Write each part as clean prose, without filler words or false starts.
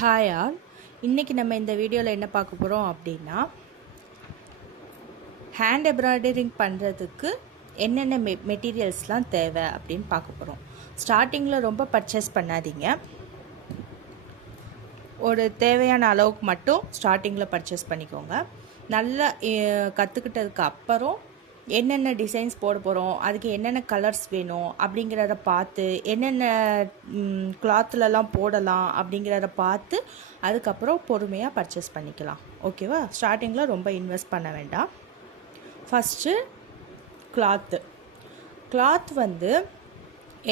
Hi all. இன்றைக்கி நம்ம இந்த வீடியோவில் என்ன பார்க்க போகிறோம் அப்படின்னா, ஹேண்ட் எம்ப்ராய்டரிங் பண்ணுறதுக்கு என்னென்ன மெட்டீரியல்ஸ்லாம் தேவை அப்படின்னு பார்க்க போகிறோம். ஸ்டார்டிங்கில் ரொம்ப பர்ச்சேஸ் பண்ணாதீங்க. ஒரு தேவையான அளவுக்கு மட்டும் ஸ்டார்டிங்கில் பர்ச்சேஸ் பண்ணிக்கோங்க. நல்லா கற்றுக்கிட்டதுக்கு அப்புறம் என்னென்ன டிசைன்ஸ் போட போகிறோம், அதுக்கு என்னென்ன கலர்ஸ் வேணும் அப்படிங்கிறத பார்த்து, என்னென்ன கிளாத்துலலாம் போடலாம் அப்படிங்கிறத பார்த்து அதுக்கப்புறம் பொறுமையாக பர்ச்சேஸ் பண்ணிக்கலாம். ஓகேவா? ஸ்டார்டிங்கில் ரொம்ப இன்வெஸ்ட் பண்ண வேண்டாம். ஃபஸ்ட்டு கிளாத் வந்து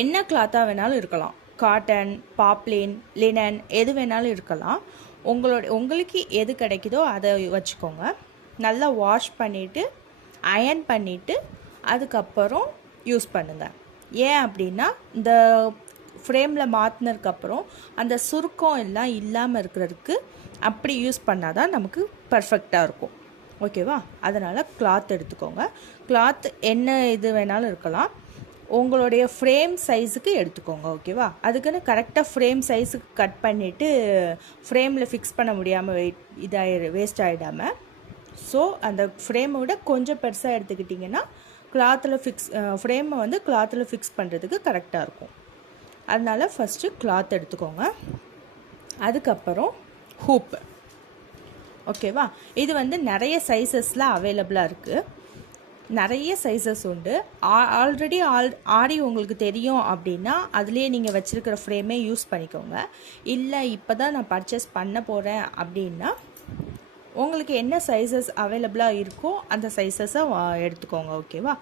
என்ன கிளாத்தாக வேணாலும் இருக்கலாம். காட்டன், பாப்லின், லினன் எது வேணாலும் இருக்கலாம். உங்களுக்கு எது கிடைக்குதோ அதை வச்சுக்கோங்க. நல்லா வாஷ் பண்ணிவிட்டு அயன் பண்ணிவிட்டு அதுக்கப்புறம் யூஸ் பண்ணுங்கள். ஏன் அப்படின்னா, இந்த ஃப்ரேமில் மாற்றினதுக்கப்புறம் அந்த சுருக்கம் எல்லாம் இல்லாமல் இருக்கிறதுக்கு அப்படி யூஸ் பண்ணால் தான் நமக்கு பர்ஃபெக்டாக இருக்கும். ஓகேவா? அதனால் கிளாத் எடுத்துக்கோங்க. கிளாத் என்ன இது வேணாலும் இருக்கலாம். உங்களுடைய ஃப்ரேம் சைஸுக்கு எடுத்துக்கோங்க. ஓகேவா? அதுக்குன்னு கரெக்டாக ஃப்ரேம் சைஸுக்கு கட் பண்ணிவிட்டு ஃப்ரேமில் ஃபிக்ஸ் பண்ண முடியாமல் வேஸ்ட் ஆகிடாமல், ஸோ அந்த ஃப்ரேமை விட கொஞ்சம் பெருசாக எடுத்துக்கிட்டிங்கன்னா ஃப்ரேமை வந்து கிளாத்தில் ஃபிக்ஸ் பண்ணுறதுக்கு கரெக்டாக இருக்கும். அதனால் ஃபஸ்ட்டு கிளாத் எடுத்துக்கோங்க. அதுக்கப்புறம் ஹூப்பு. ஓகேவா? இது வந்து நிறைய சைஸஸில் அவைலபிளாக இருக்குது. நிறைய சைஸஸ் உண்டு. ஆல்ரெடி ஆரி உங்களுக்கு தெரியும் அப்படின்னா அதுலேயே நீங்கள் வச்சுருக்கிற ஃப்ரேமே யூஸ் பண்ணிக்கோங்க. இல்லை இப்போ தான் நான் பர்ச்சேஸ் பண்ண போகிறேன் அப்படின்னா உங்களுக்கு என்ன சைஸஸ் அவைலபிளாக இருக்கோ அந்த சைஸஸை எடுத்துக்கோங்க. ஓகேவா?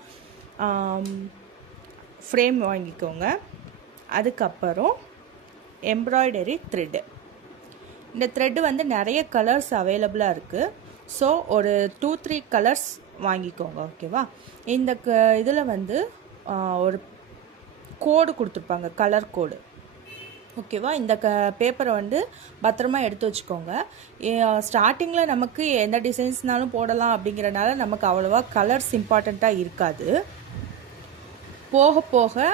ஃப்ரேம் வாங்கிக்கோங்க. அதுக்கப்புறம் எம்ப்ராய்டரி த்ரெட்டு. இந்த த்ரெட்டு வந்து நிறைய கலர்ஸ் அவைலபிளாக இருக்குது. ஸோ ஒரு 2-3 கலர்ஸ் வாங்கிக்கோங்க. ஓகேவா? இந்த இதில் வந்து ஒரு கோடு கொடுத்துருப்பாங்க, கலர் கோடு. ஓகேவா? இந்த பேப்பரை வந்து பத்திரமா எடுத்து வச்சுக்கோங்க. ஸ்டார்டிங்கில் நமக்கு எந்த டிசைன்ஸ்னாலும் போடலாம் அப்படிங்கிறனால நமக்கு அவ்வளோவா கலர்ஸ் இம்பார்ட்டண்ட்டாக இருக்காது. போக போக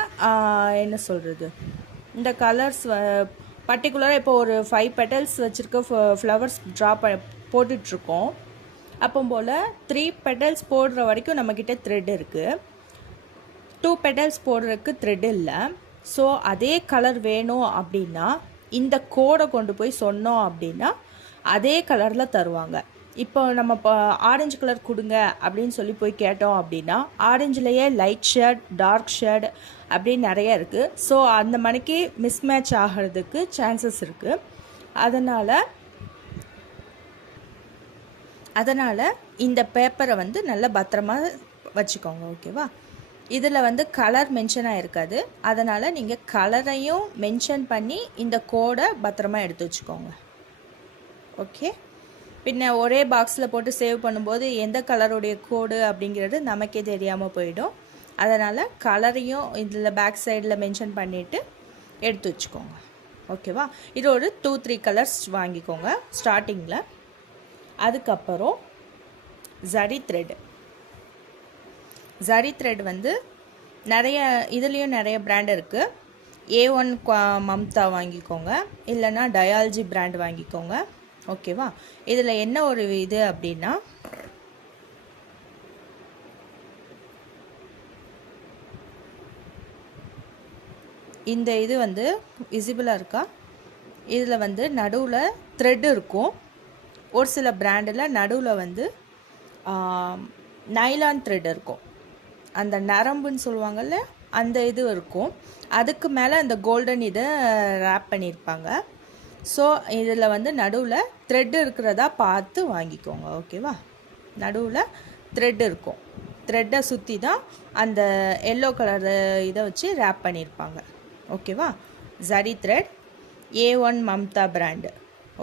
என்ன சொல்கிறது, இந்த கலர்ஸ் பர்டிகுலராக இப்போ ஒரு 5 பெட்டல்ஸ் வச்சுருக்க ஃப்ளவர்ஸ் போட்டுட்ருக்கோம். அப்போ போல் 3 பெட்டல்ஸ் போடுற வரைக்கும் நம்மக்கிட்ட த்ரெட் இருக்குது. 2 பெட்டல்ஸ் போடுறதுக்கு த்ரெட் இல்லை. ஸோ அதே கலர் வேணும் அப்படின்னா இந்த கோடை கொண்டு போய் சொன்னோம் அப்படின்னா அதே கலரில் தருவாங்க. இப்போ நம்ம ஆரஞ்சு கலர் கொடுங்க அப்படின்னு சொல்லி போய் கேட்டோம் அப்படின்னா ஆரஞ்சுலேயே லைட் ஷேட், டார்க் ஷேட் அப்படின்னு நிறைய இருக்குது. ஸோ அந்த மணிக்கு மிஸ்மேட்ச் ஆகிறதுக்கு சான்சஸ் இருக்குது. அதனால் இந்த பேப்பரை வந்து நல்லா பத்திரமா வச்சுக்கோங்க. ஓகேவா? இதில் வந்து கலர் மென்ஷனாக இருக்காது. அதனால் நீங்கள் கலரையும் மென்ஷன் பண்ணி இந்த கோடை பத்திரமா எடுத்து வச்சுக்கோங்க. ஓகே? பின்ன ஒரே பாக்ஸில் போட்டு சேவ் பண்ணும்போது எந்த கலருடைய கோடு அப்படிங்கிறது நமக்கே தெரியாமல் போயிடும். அதனால் கலரையும் இதில் பேக் சைடில் மென்ஷன் பண்ணிவிட்டு எடுத்து வச்சுக்கோங்க. ஓகேவா? இது ஒரு 2-3 கலர்ஸ் வாங்கிக்கோங்க ஸ்டார்டிங்கில். அதுக்கப்புறம் ஜரி த்ரெட் வந்து இதுலேயும் நிறைய பிராண்ட் இருக்குது. A1 மம்தா வாங்கிக்கோங்க, இல்லைன்னா டயாலஜி பிராண்ட் வாங்கிக்கோங்க. ஓகேவா? இதில் என்ன ஒரு இது அப்படின்னா, இந்த இது வந்து விசிபிளாக இருக்கா? இதில் வந்து நடுவில் த்ரெட் இருக்கும். ஒரு சில பிராண்டில் நடுவில் வந்து நைலான் த்ரெட் இருக்கும். அந்த நரம்புன்னு சொல்லுவாங்கள்ல, அந்த இது இருக்கும். அதுக்கு மேலே அந்த கோல்டன் இதை ரேப் பண்ணியிருப்பாங்க. ஸோ இதில் வந்து நடுவில் த்ரெட் இருக்கிறதா பார்த்து வாங்கிக்கோங்க. ஓகேவா? நடுவில் த்ரெட் இருக்கும். த்ரெட்டை சுற்றி தான் அந்த எல்லோ கலர் இதை வச்சு ரேப் பண்ணியிருப்பாங்க. ஓகேவா? Zari thread, A1 Mamata brand.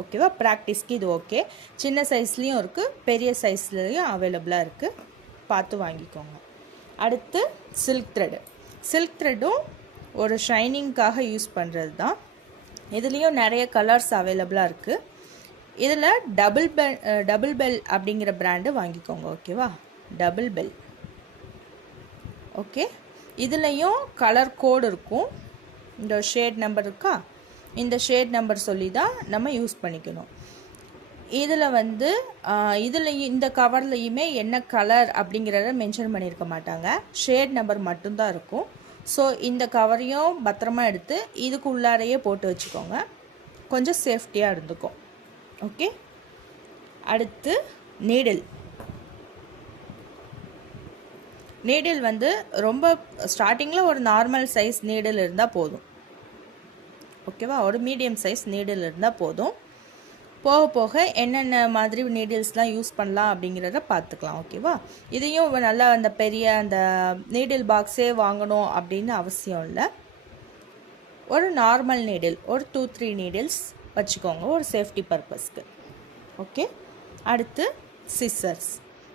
ஓகேவா? ப்ராக்டிஸ்க்கு இது ஓகே. சின்ன சைஸ்லேயும் இருக்குது, பெரிய சைஸ்லேயும் அவைலபிளாக இருக்குது. பார்த்து வாங்கிக்கோங்க. அடுத்து சில்க் த்ரெட்டும் ஒரு ஷைனிங்காக யூஸ் பண்ணுறது தான். இதுலேயும் நிறைய கலர்ஸ் அவைலபிளாக இருக்குது. இதில் டபுள் பெல் அப்படிங்கிற பிராண்டு வாங்கிக்கோங்க. ஓகேவா? Double bell. ஓகே? இதுலேயும் கலர் கோடு இருக்கும். இந்த ஷேட் நம்பர் இருக்கா? இந்த ஷேட் நம்பர் சொல்லி தான் நம்ம யூஸ் பண்ணிக்கணும். இதில் வந்து இந்த கவர்லையுமே என்ன கலர் அப்படிங்கிறத மென்ஷன் பண்ணியிருக்க மாட்டாங்க, ஷேட் நம்பர் மட்டும்தான் இருக்கும். ஸோ இந்த கவரையும் பத்திரமா எடுத்து இதுக்கு உள்ளாரையே போட்டு வச்சுக்கோங்க, கொஞ்சம் சேஃப்டியாக இருந்துக்கும். ஓகே, அடுத்து நீடில் வந்து ரொம்ப ஸ்டார்டிங்கில் ஒரு நார்மல் சைஸ் நீடில் இருந்தால் போதும். ஓகேவா, ஒரு மீடியம் சைஸ் நீடில் இருந்தால் போதும். போக போக என்னென்ன மாதிரி நீடில்ஸ்லாம் யூஸ் பண்ணலாம் அப்படிங்கிறத பார்த்துக்கலாம். ஓகேவா, இதையும் நல்லா அந்த பெரிய அந்த நீடில் பாக்ஸே வாங்கணும் அப்படின்னு அவசியம் இல்லை. ஒரு நார்மல் நீடில் ஒரு 2-3 நீடில்ஸ் வச்சுக்கோங்க ஒரு சேஃப்டி பர்பஸ்க்கு. ஓகே, அடுத்து சிசர்ஸ்,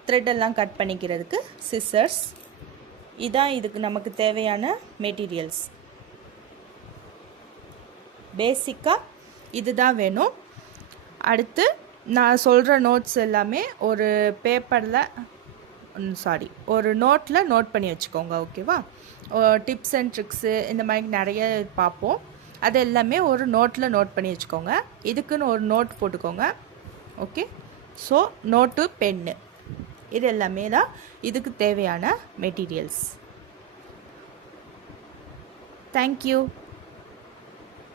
த்ரெட்டெல்லாம் கட் பண்ணிக்கிறதுக்கு சிசர்ஸ். இதான் இதுக்கு நமக்கு தேவையான மெட்டீரியல்ஸ். பேசிக்காக இதுதான் வேணும். அடுத்து நான் சொல்கிற நோட்ஸ் எல்லாமே ஒரு ஒரு நோட்டில் நோட் பண்ணி வச்சுக்கோங்க. ஓகேவா, டிப்ஸ் அண்ட் ட்ரிக்ஸு இந்த மாதிரி நிறைய பார்ப்போம், அது எல்லாமே ஒரு நோட்டில் நோட் பண்ணி வச்சுக்கோங்க. இதுக்குன்னு ஒரு நோட் போட்டுக்கோங்க. ஓகே, ஸோ நோட்டு, பென்னு, இது எல்லாமே தான் இதுக்கு தேவையான மெட்டீரியல்ஸ். தேங்க்யூ.